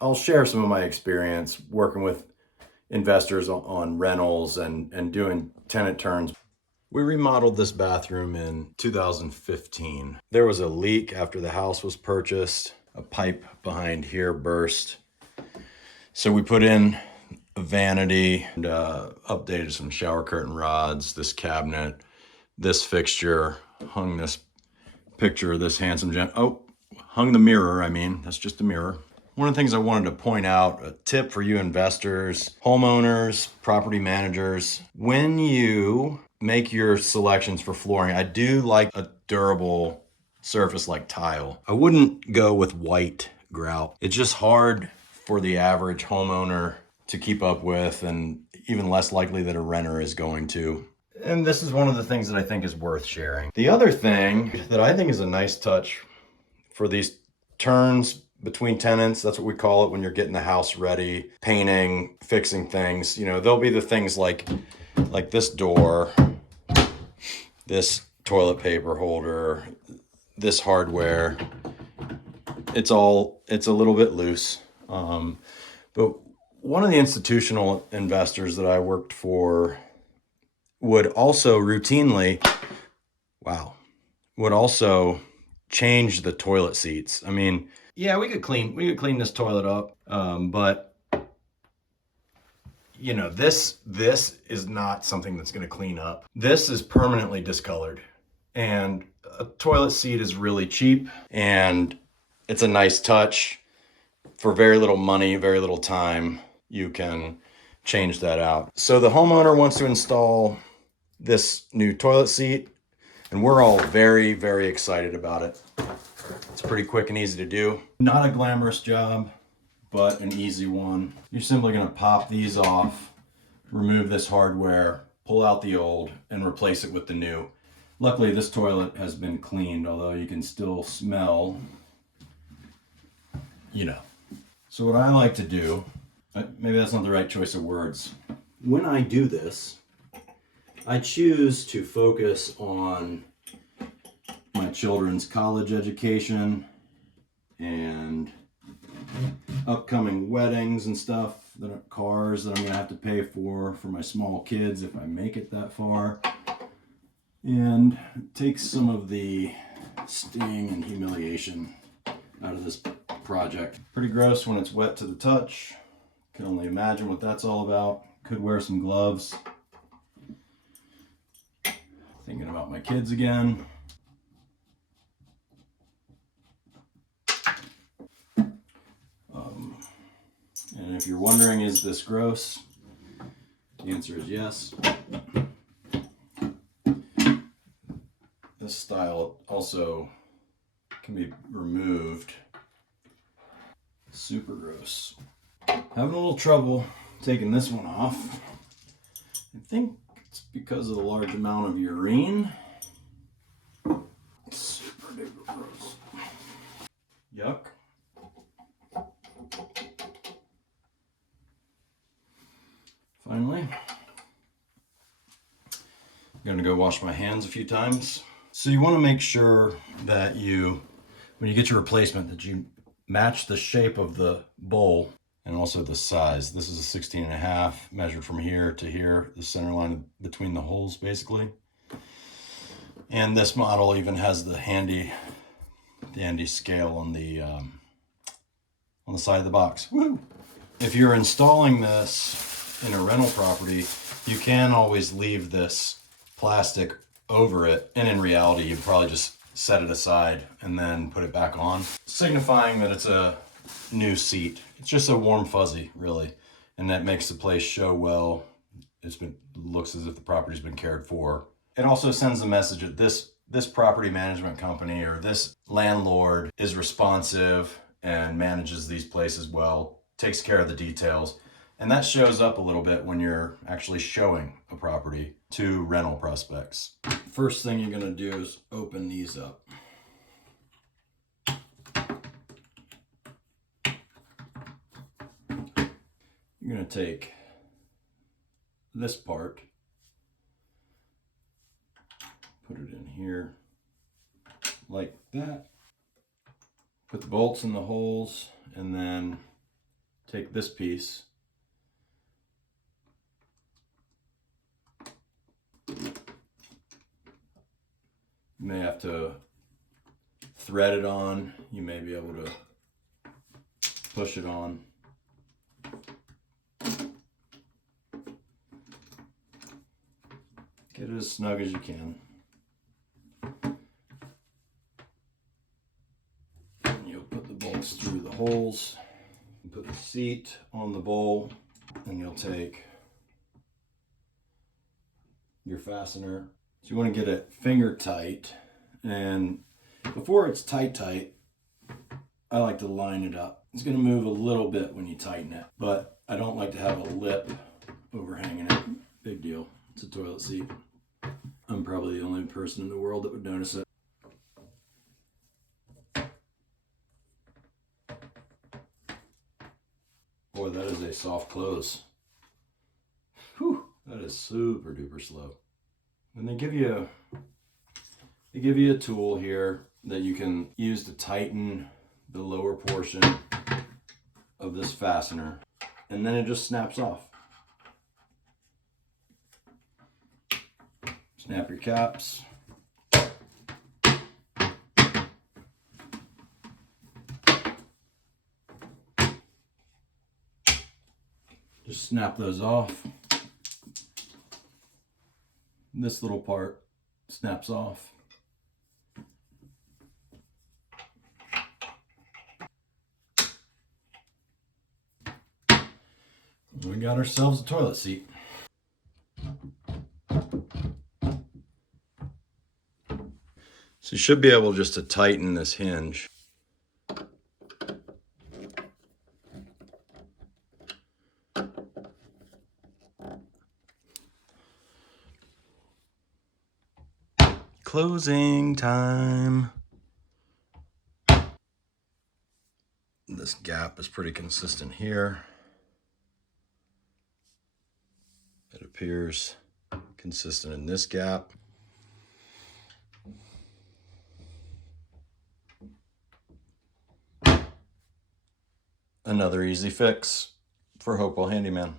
I'll share some of my experience working with investors on rentals and doing tenant turns. We remodeled this bathroom in 2015. There was a leak after the house was purchased. A pipe behind here burst. So we put in a vanity and updated some shower curtain rods, this cabinet, this fixture, hung this picture of this handsome hung the mirror, that's just a mirror. One of the things I wanted to point out, a tip for you investors, homeowners, property managers, when you make your selections for flooring, I do like a durable surface like tile. I wouldn't go with white grout. It's just hard for the average homeowner to keep up with, and even less likely that a renter is going to. And this is one of the things that I think is worth sharing. The other thing that I think is a nice touch for these turns between tenants, that's what we call it when you're getting the house ready, painting, fixing things. There'll be the things like this door, this toilet paper holder, this hardware. It's a little bit loose. But one of the institutional investors that I worked for would also change the toilet seats. Yeah, we could clean this toilet up, but this is not something that's going to clean up. This is permanently discolored, and a toilet seat is really cheap, and it's a nice touch. For very little money, very little time, you can change that out. So the homeowner wants to install this new toilet seat, and we're all very, very excited about it. It's pretty quick and easy to do. Not a glamorous job, but an easy one. You're simply gonna pop these off, remove this hardware, pull out the old, and replace it with the new. Luckily, this toilet has been cleaned, although you can still smell, So what I like to do, maybe that's not the right choice of words. When I do this, I choose to focus on my children's college education and upcoming weddings and stuff, cars that I'm gonna have to pay for my small kids if I make it that far, and take some of the sting and humiliation out of this project. Pretty gross when it's wet to the touch. Can only imagine what that's all about. Could wear some gloves. Thinking about my kids again. And if you're wondering, is this gross? The answer is yes. This style also can be removed. Super gross. Having a little trouble taking this one off. I think it's because of the large amount of urine. Super duper gross. Yuck. Finally, I'm gonna go wash my hands a few times. So you want to make sure that when you get your replacement, that you match the shape of the bowl and also the size. This is a 16.5, measured from here to here, the center line between the holes, basically. And this model even has the handy scale on the side of the box. Woo! If you're installing this in a rental property, you can always leave this plastic over it, and in reality, you probably just set it aside and then put it back on, signifying that it's a new seat. It's just a warm fuzzy, really, and that makes the place show well. Looks as if the property's been cared for. It also sends the message that this property management company or this landlord is responsive and manages these places well, takes care of the details. And that shows up a little bit when you're actually showing a property to rental prospects. First thing you're gonna do is open these up. You're gonna take this part, put it in here like that, put the bolts in the holes, and then take this piece, you may have to thread it on, you may be able to push it on. Get it as snug as you can. And you'll put the bolts through the holes. You put the seat on the bowl, and you'll take your fastener. So you want to get it finger tight, and before it's tight, I like to line it up. It's going to move a little bit when you tighten it, but I don't like to have a lip overhanging it. Big deal. It's a toilet seat. I'm probably the only person in the world that would notice it. Boy, that is a soft close. Whew, that is super duper slow. And they give you a tool here that you can use to tighten the lower portion of this fastener, and then it just snaps off. Snap your caps. Just snap those off. This little part snaps off. We got ourselves a toilet seat. So you should be able just to tighten this hinge. Closing time. This gap is pretty consistent here. It appears consistent in this gap. Another easy fix for Hopewell Handyman.